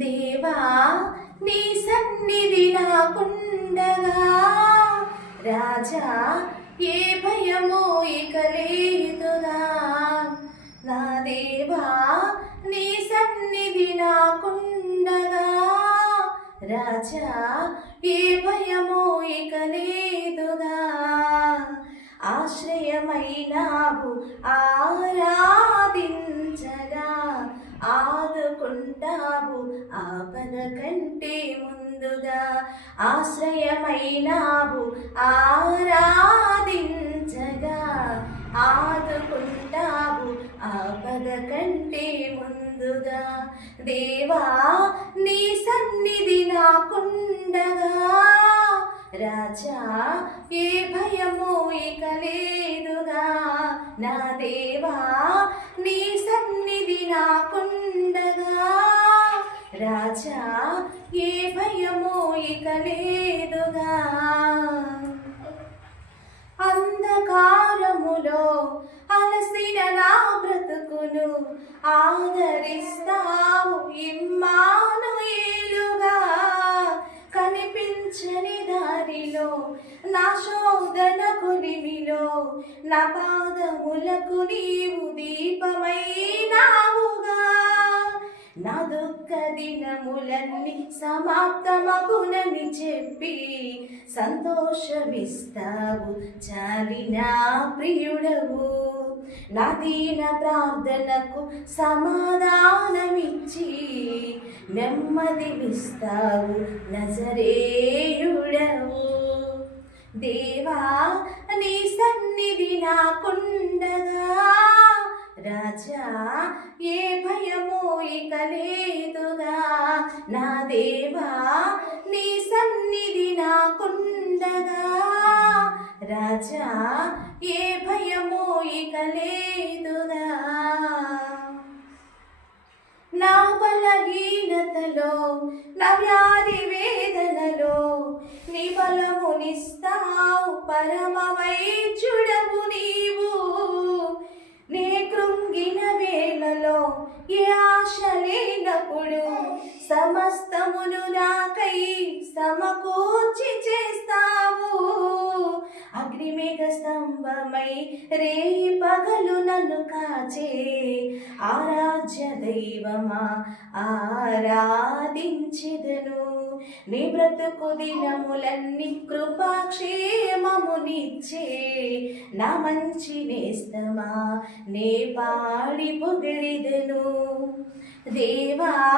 దేవా నీ సన్నిధి నాకుండగా రాజా ఏ భయము ఇక లేదుగా. నా దేవా నీ సన్నిధి నాకుండగా రాజా ఏ భయము ఇక లేదుగా. ఆశ్రయమైనావు ఆరాధించగా ఆదుకుంటావు ఆపద కంటే ముందుగా. ఆశ్రయమైనావు ఆరాధించగా ఆదుకుంటావు ఆపద కంటే ముందుగా. దేవా నీ సన్నిధి నాకుండగా రాజా ఏ భయము ఇక లేదుగా. నా దేవా నీ సన్నిధి నాకుండగా రాజా ఏ భయము ఇక లేదుగా. అంధకారములో అలసిన నా బ్రతుకును ఆదరిస్తావు ఇమ్మానుయేలుగా. కనిపించని దారిలో నా శోధన కొలిమిలో నా పాదములకు నీవు దీపమైనావుగా. నా దుఃఖ దినములన్నీ సమాప్తమగునని చెప్పి సంతోషమిస్తావు చాలిన ప్రియుడవు. నా దీన ప్రార్థనకు సమాధానమిచ్చి నెమ్మదినిస్తావు నజరేయుడవు. దేవా నీ సన్నిధి నాకుండగా రాజా ఏ భయము ఇక లేదుగా. నా దేవా నీ సన్నిధి నాకుండగా రాజా ఏ భయము ఇక లేదుగా. నా బలహీనతలో నా వ్యాధి వేదనలో నీ బలమునిస్తావు పరమ వైద్యుడవు నీవు. నే కృంగిన వేళలో ఏ ఆశ లేనప్పుడు సమస్తమును నాకై సమకూర్చి చేస్తావు. అగ్నిమేఘ స్తంభమై రే పగలు నన్ను కాచే ఆరాధ్య దైవమా ఆరాధించెదను. నీ బ్రతుకు దినములన్నీ కృపాక్షేమమునిచ్చే నా మంచి నేస్తమా నే పాడి పొగిడిదెను. దేవా